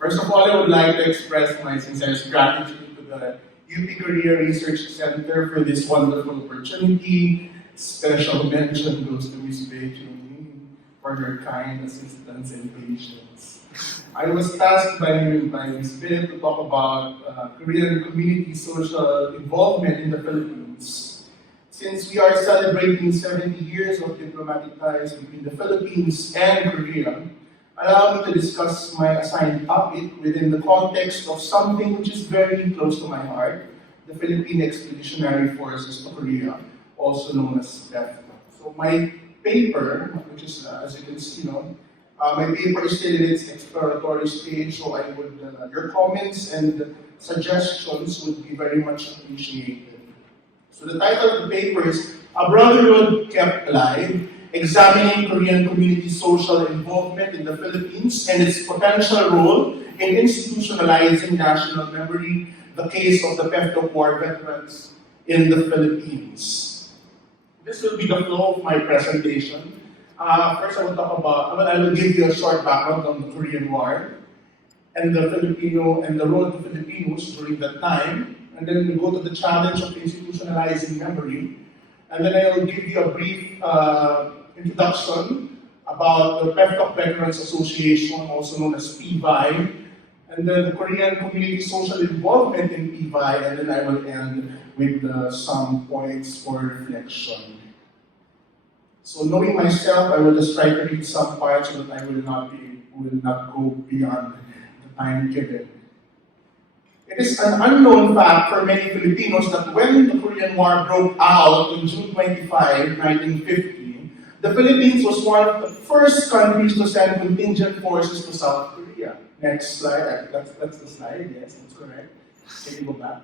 First of all, I would like to express my sincerest gratitude to the UP Korea Research Center for this wonderful opportunity. Special mention goes to Ms. Beijing for her kind assistance and patience. I was tasked by Ms. Be to talk about Korean community social involvement in the Philippines. Since we are celebrating 70 years of diplomatic ties between the Philippines and Korea, allow me to discuss my assigned topic within the context of something which is very close to my heart, the Philippine Expeditionary Forces to Korea, also known as PEFCO. So my paper, which is, as you can see, my paper is still in its exploratory stage, so I would, your comments and suggestions would be very much appreciated. So the title of the paper is A Brotherhood Kept Alive, Examining Korean Community Social Involvement in the Philippines and its Potential Role in Institutionalizing National Memory, the Case of the PEFCO War Veterans in the Philippines. This will be the flow of my presentation. First, I will give you a short background on the Korean War and the role of the Filipinos during that time. And then we go to the challenge of institutionalizing memory. And then I will give you a brief introduction about the PEFCO Veterans Association, also known as PVI, and then the Korean Community Social Involvement in PVI, and then I will end with some points for reflection. So knowing myself, I will just try to read some parts so that I will not go beyond the time given. It is an unknown fact for many Filipinos that when the Korean War broke out in June 25, 1950, the Philippines was one of the first countries to send contingent forces to South Korea. Next slide. That's the slide. Yes, that's correct. Can you go back?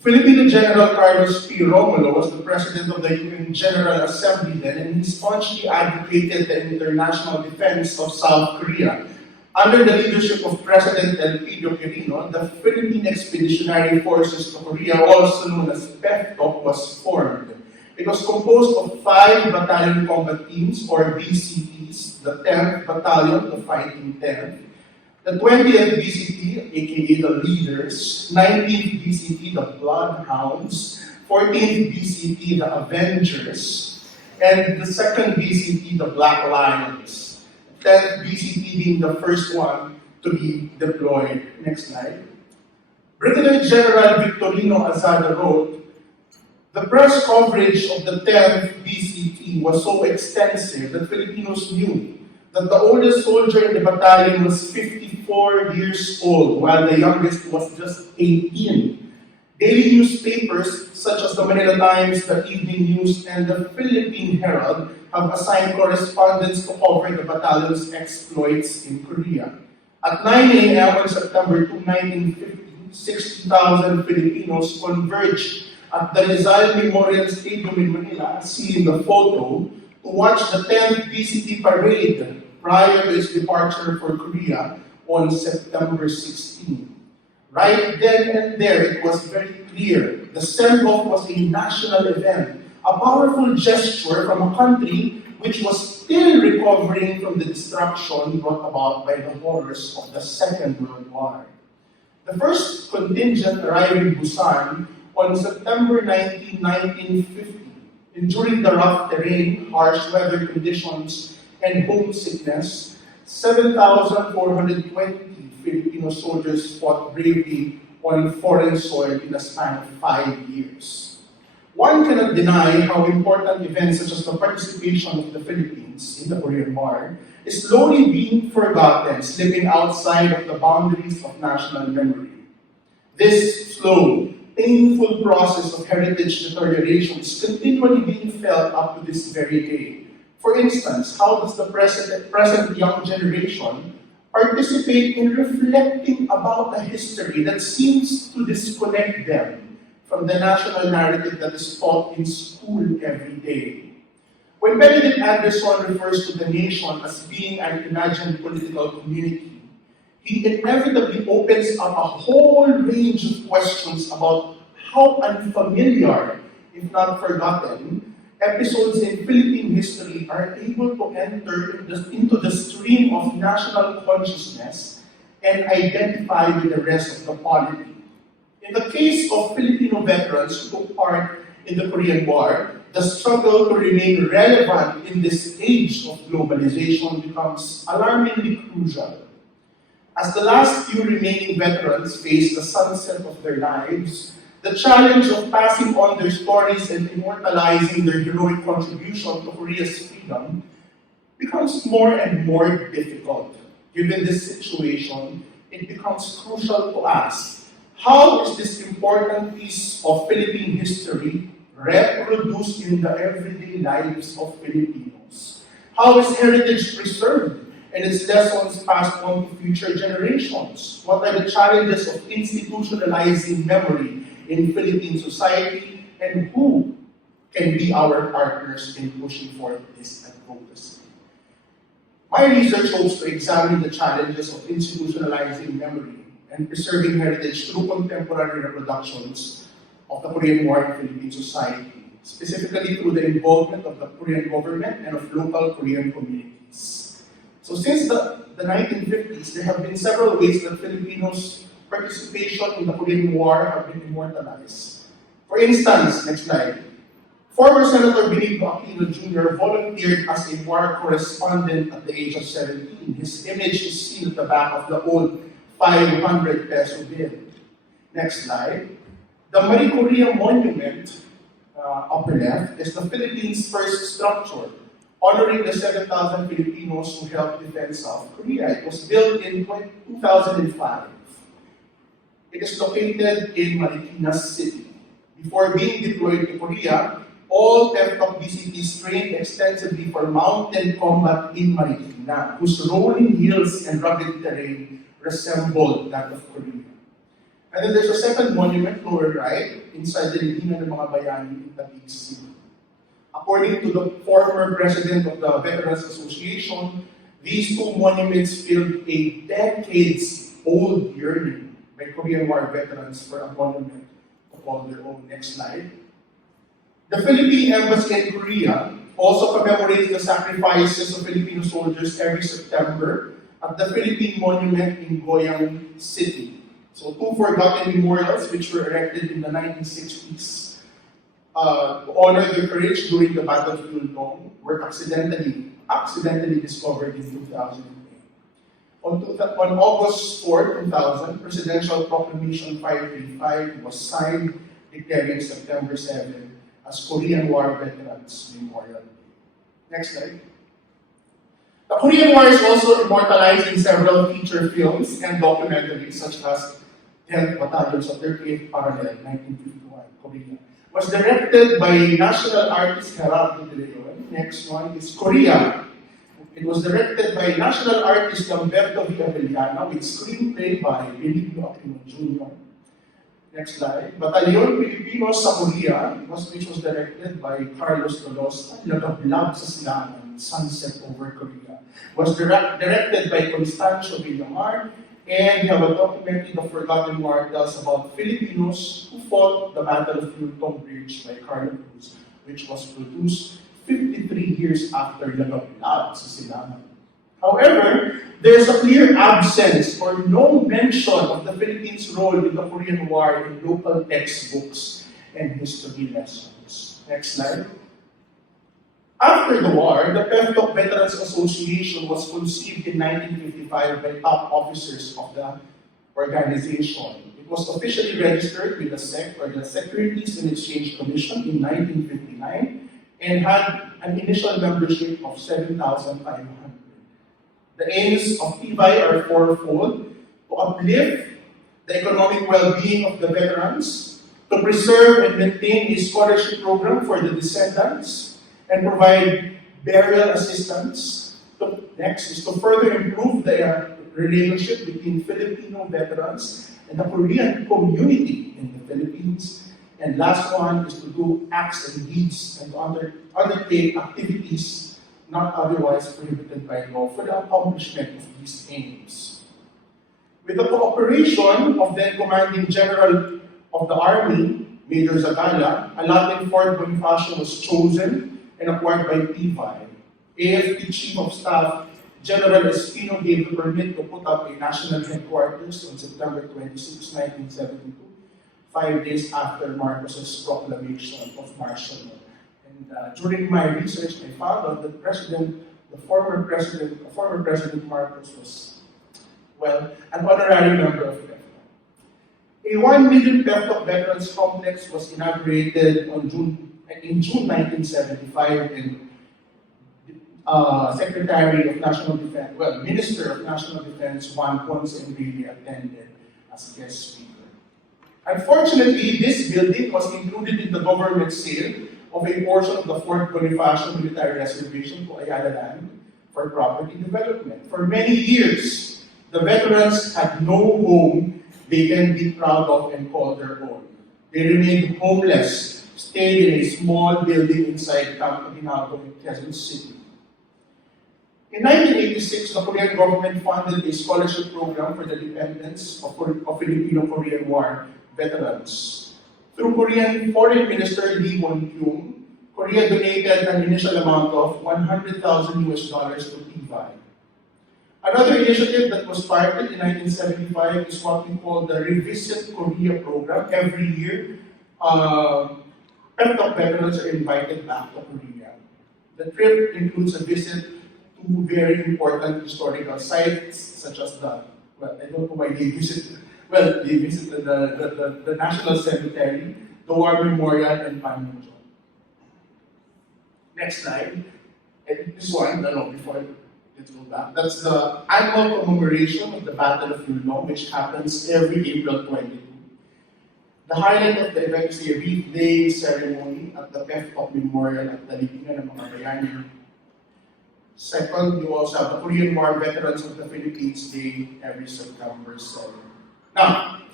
Filipino General Carlos P. Romulo was the president of the UN General Assembly then, and he staunchly advocated the international defense of South Korea. Under the leadership of President Elpidio Quirino, the Philippine Expeditionary Forces to Korea, also known as PEFCO, was formed. It was composed of 5 battalion combat teams, or BCTs, the 10th Battalion, the Fighting 10th, the 20th BCT, aka the Leaders, 19th BCT, the Bloodhounds, 14th BCT, the Avengers, and the 2nd BCT, the Black Lions. 10th BCT being the first one to be deployed. Next slide. Brigadier General Victorino Azada wrote, the press coverage of the 10th BCT was so extensive that Filipinos knew that the oldest soldier in the battalion was 54 years old, while the youngest was just 18. Daily newspapers such as the Manila Times, the Evening News, and the Philippine Herald have assigned correspondents to cover the battalion's exploits in Korea. At 9 a.m. on September 2, 1950, 60,000 Filipinos converged at the Rizal Memorial Stadium in Manila, see in the photo, to watch the 10th BCT parade prior to its departure for Korea on September 16. Right then and there, it was very clear. The send-off was a national event, a powerful gesture from a country which was still recovering from the destruction brought about by the horrors of the Second World War. The first contingent arrived in Busan on September 19, 1950, enduring the rough terrain, harsh weather conditions, and homesickness. 7,420 Filipino soldiers fought bravely on foreign soil in a span of 5 years. One cannot deny how important events such as the participation of the Philippines in the Korean War is slowly being forgotten, slipping outside of the boundaries of national memory. This slow, painful process of heritage deterioration is continually being felt up to this very day. For instance, how does the present young generation participate in reflecting about a history that seems to disconnect them from the national narrative that is taught in school every day? When Benedict Anderson refers to the nation as being an imagined political community, he inevitably opens up a whole range of questions about how unfamiliar, if not forgotten, episodes in Philippine history are able to enter into the stream of national consciousness and identify with the rest of the polity. In the case of Filipino veterans who took part in the Korean War, the struggle to remain relevant in this age of globalization becomes alarmingly crucial. As the last few remaining veterans face the sunset of their lives, the challenge of passing on their stories and immortalizing their heroic contribution to Korea's freedom becomes more and more difficult. Given this situation, it becomes crucial to ask, how is this important piece of Philippine history reproduced in the everyday lives of Filipinos? How is heritage preserved and its lessons passed on to future generations? What are the challenges of institutionalizing memory in Philippine society, and who can be our partners in pushing for this advocacy? My research hopes to examine the challenges of institutionalizing memory and preserving heritage through contemporary reproductions of the Korean War in Philippine society, specifically through the involvement of the Korean government and of local Korean communities. So since the 1950s, there have been several ways that Filipinos' participation in the Korean War have been immortalized. For instance, next slide, former Senator Benigno Aquino Jr. volunteered as a war correspondent at the age of 17. His image is seen at the back of the old 500 peso bill. Next slide. The Marie Korea Monument, upper left, is the Philippines' first structure honoring the 7,000 Filipinos who helped defend South Korea. It was built in 2005. It is located in Marikina City. Before being deployed to Korea, all FTOC BCPs trained extensively for mountain combat in Marikina, whose rolling hills and rugged terrain resembled that of Korea. And then there's a second monument, lower right, inside the Libina ng mga Bayani in Taguig City. According to the former president of the Veterans Association, these two monuments filled a decades-old yearning by Korean War veterans for a monument to call their own. Next slide. The Philippine Embassy in Korea also commemorates the sacrifices of Filipino soldiers every September at the Philippine Monument in Goyang City. So two forgotten memorials which were erected in the 1960s to honor their courage during the battlefield were accidentally discovered in 2008. On August 4, 2000, Presidential Proclamation 535 was signed declaring September 7 as Korean War Veterans Memorial Day. Next slide. The Korean War is also immortalized in several feature films and documentaries such as 10th Battalions of 38th Parallel, 1951, Korea. Was directed by national artist Gerardo de Leon. Next one is Korea. It was directed by national artist Lamberto Villavellana with screenplay by Benigno Aquino Jr. Next slide. Batalyon Pilipinos sa Korea, which was directed by Carlos Tolosa. Lagablab sa Silangan, Sunset over Korea. Was directed by Constancio Villamar. And we have a documentary, The Forgotten War, tells about Filipinos who fought the Battle of Lutong Bridge by Carlo Cruz, which was produced 53 years after Lagablab sa Silangan. However, there's a clear absence or no mention of the Philippines' role in the Korean War in local textbooks and history lessons. Next slide. After the war, the PEFTOC Veterans Association was conceived in 1955 by top officers of the organization. It was officially registered with the SEC, or the Securities and Exchange Commission, in 1959 and had an initial membership of 7,500. The aims of PVI are fourfold: to uplift the economic well-being of the veterans, to preserve and maintain a scholarship program for the descendants, and provide burial assistance. Next is to further improve the relationship between Filipino veterans and the Korean community in the Philippines. And last one is to do acts and deeds and to undertake activities not otherwise prohibited by law for the accomplishment of these aims. With the cooperation of then Commanding General of the Army, Major Zagala, a Latin Fort Bonifacio was chosen and acquired by PVI. AFP Chief of Staff General Espino gave the permit to put up a national headquarters on September 26, 1972, 5 days after Marcos's proclamation of martial law. And during my research, I found out that the former President Marcos was, well, an honorary member of PEFTOC. A 1 million PEFTOC Veterans Complex was inaugurated in June 1975, and Secretary of National Defense, well, Minister of National Defense Juan Ponce Enrile attended as guest speaker. Unfortunately, this building was included in the government sale of a portion of the Fort Bonifacio Military Reservation to Ayala Land for property development. For many years, the veterans had no home they can be proud of and call their own. They remained homeless, stayed in a small building inside Camp Ateneo in Quezon City. In 1986, the Korean government funded a scholarship program for the dependents of Filipino-Korean War veterans. Through Korean Foreign Minister Lee Won-kyung, Korea donated an initial amount of $100,000 to PVI. Another initiative that was started in 1975 is what we call the Revisit Korea program. Every year, PEFTOC veterans are invited back to Korea. The trip includes a visit to very important historical sites, such as I don't know why they visited. Well, they visited the National Cemetery, the War Memorial, and Panmunjom. Next slide. And this one, before let's go back. That's the annual commemoration of the Battle of Yulong, which happens every April 22. The highlight of the event is a wreath-laying ceremony at the PEFTOC Memorial at the Libingan ng mga Bayani. Second, you also have the Korean War Veterans of the Philippines Day every September 7. Now,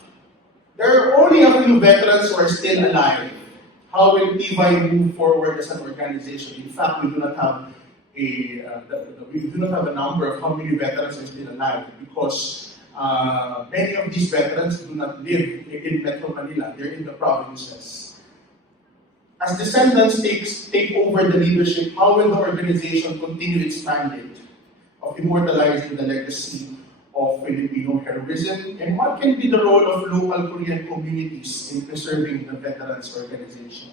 there are only a few veterans who are still alive. How will PVI move forward as an organization? In fact, we do not have a number of how many veterans are still alive, because many of these veterans do not live in Metro Manila. They're in the provinces. As descendants take over the leadership, how will the organization continue its mandate of immortalizing the legacy of Filipino heroism, and what can be the role of local Korean communities in preserving the veterans organization?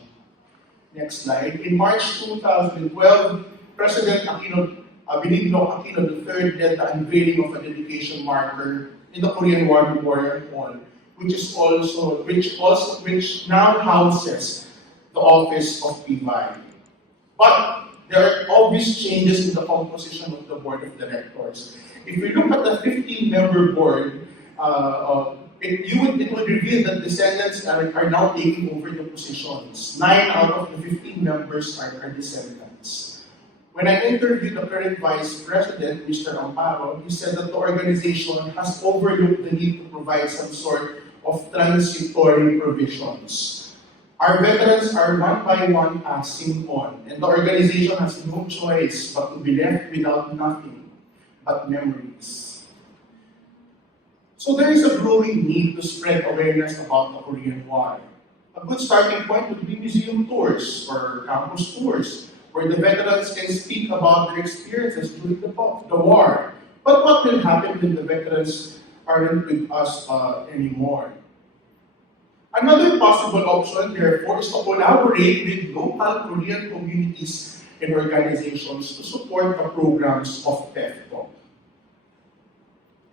Next slide. In March 2012, President Benigno Aquino III led the unveiling of a dedication marker in the Korean War Memorial Hall, which now houses the office of PVI. But there are obvious changes in the composition of the board of directors. If we look at the 15-member board, it would reveal that descendants are now taking over the positions. 9 out of the 15 members are descendants. When I interviewed the current Vice President, Mr. Amparo, he said that the organization has overlooked the need to provide some sort of transitory provisions. Our veterans are one by one passing on, and the organization has no choice but to be left without nothing but memories. So there is a growing need to spread awareness about the Korean War. A good starting point would be museum tours or campus tours, where the veterans can speak about their experiences during the war. But what will happen when the veterans aren't with us anymore? Another possible option, therefore, is to collaborate with local Korean communities and organizations to support the programs of PEFTOC.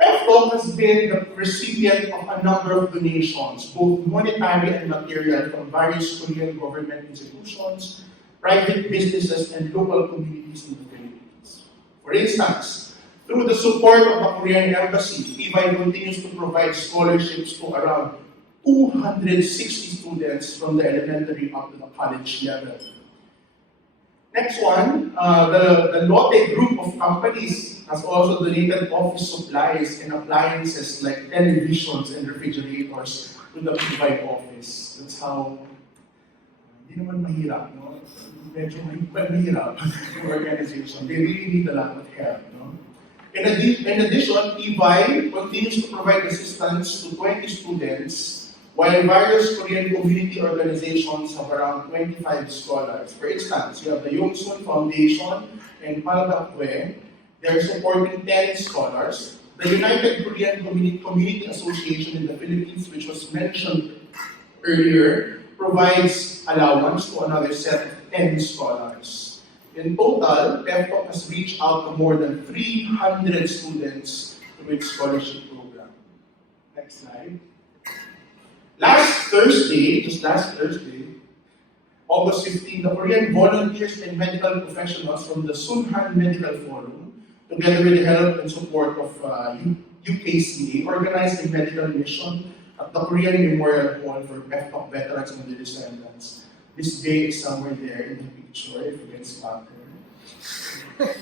PEFTOC has been the recipient of a number of donations, both monetary and material, from various Korean government institutions, private businesses, and local communities in the Philippines. For instance, through the support of the Korean Embassy, PVI continues to provide scholarships to around 260 students from the elementary up to the college level. Next one, the Lotte group of companies has also donated office supplies and appliances like televisions and refrigerators to the PVI office. That's how, hindi naman mahirap, no? Medyo mahirap yung organization. They really need a lot of help, no? In addition, PVI continues to provide assistance to 20 students, while various Korean community organizations have around 25 scholars. For instance, you have the Yongsun Foundation and Palgakwe, They're supporting 10 scholars. The United Korean Community Association in the Philippines, which was mentioned earlier, provides allowance to another set of 10 scholars. In total, PEFCOC has reached out to more than 300 students through its scholarship program. Next slide. Last Thursday, August 15, the Korean volunteers and medical professionals from the Sunhan Medical Forum, together with the help and support of UKCA, organized a medical mission at the Korean Memorial Hall for PEFCOC veterans and their descendants. This day is somewhere there in the picture, if you can spot her.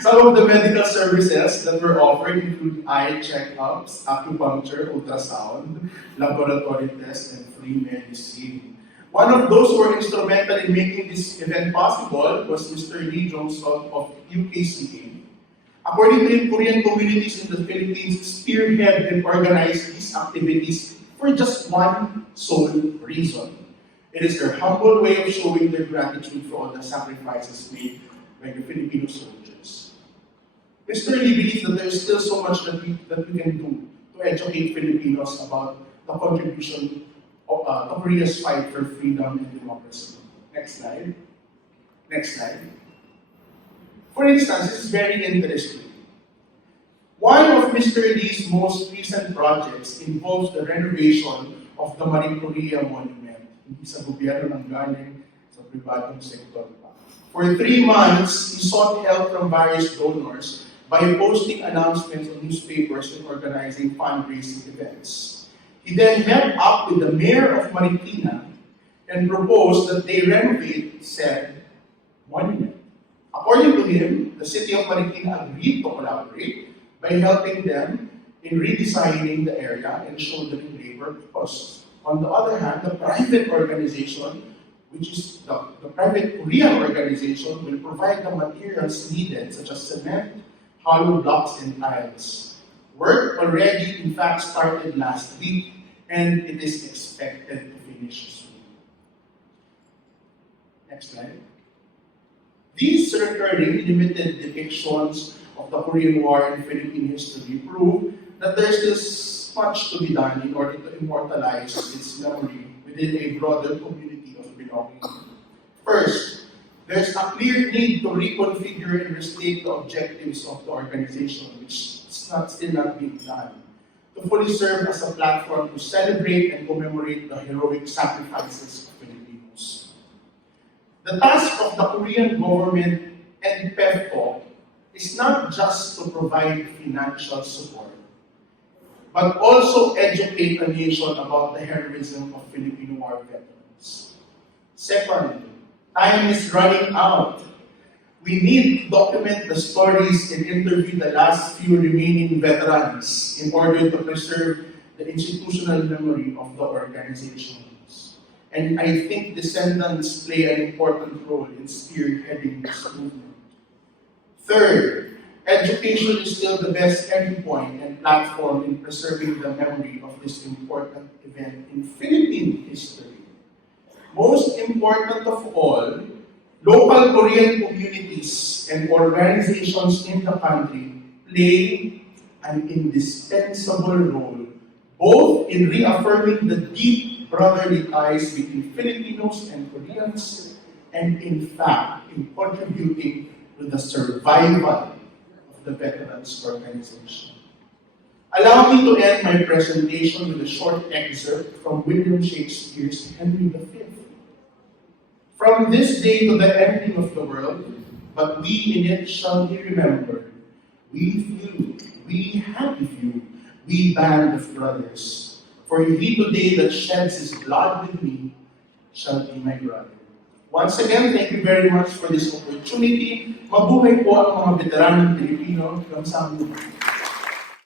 Some of the medical services that were offered include eye checkups, acupuncture, ultrasound, laboratory tests, and free medicine. One of those who were instrumental in making this event possible was Mr. Lee Jong-suk of UKCA. According to him, Korean communities in the Philippines spearhead and organize these activities for just one sole reason. It is their humble way of showing their gratitude for all the sacrifices made by the Filipino soldiers. Mr. Lee believes that there is still so much that we can do to educate Filipinos about the contribution of Korea's fight for freedom and democracy. Next slide. Next slide. For instance, this is very interesting. One of Mr. Lee's most recent projects involves the renovation of the Marie Korea Monument. Hindi sa gobyerno ng galing, sa pribadong sektor pa. For 3 months, he sought help from various donors by posting announcements on newspapers and organizing fundraising events. He then met up with the mayor of Marikina and proposed that they renovate said monument. According to him, the city of Marikina agreed to collaborate by helping them in redesigning the area and shouldering labor costs. On the other hand, the private organization, which is the private Korean organization, will provide the materials needed, such as cement, hollow blocks, and tiles. Work already, in fact, started last week, and it is expected to finish soon. Next slide. These recurring limited depictions of the Korean War and Philippine history prove that there is still much to be done in order to immortalize its memory within a broader community of belonging. First, there's a clear need to reconfigure and restate the objectives of the organization, which is still not being done, to fully serve as a platform to celebrate and commemorate the heroic sacrifices of Filipinos. The task of the Korean government and PEFCOC is not just to provide financial support, but also educate a nation about the heroism of Filipino war veterans. Second, time is running out. We need to document the stories and interview the last few remaining veterans in order to preserve the institutional memory of the organizations. And I think descendants play an important role in spearheading this movement. Third, education is still the best entry point and platform in preserving the memory of this important event in Philippine history. Most important of all, local Korean communities and organizations in the country play an indispensable role both in reaffirming the deep brotherly ties between Filipinos and Koreans, and in fact, in contributing to the survival of the Veterans Organization. Allow me to end my presentation with a short excerpt from William Shakespeare's Henry V. From this day to the ending of the world, but we in it shall be remembered. We few, we happy few, we band of brothers. For he today that sheds his blood with me shall be my brother. Once again, thank you very much for this opportunity. Mabuhay po ang mga veteranong Pilipino. Kamsahamnida.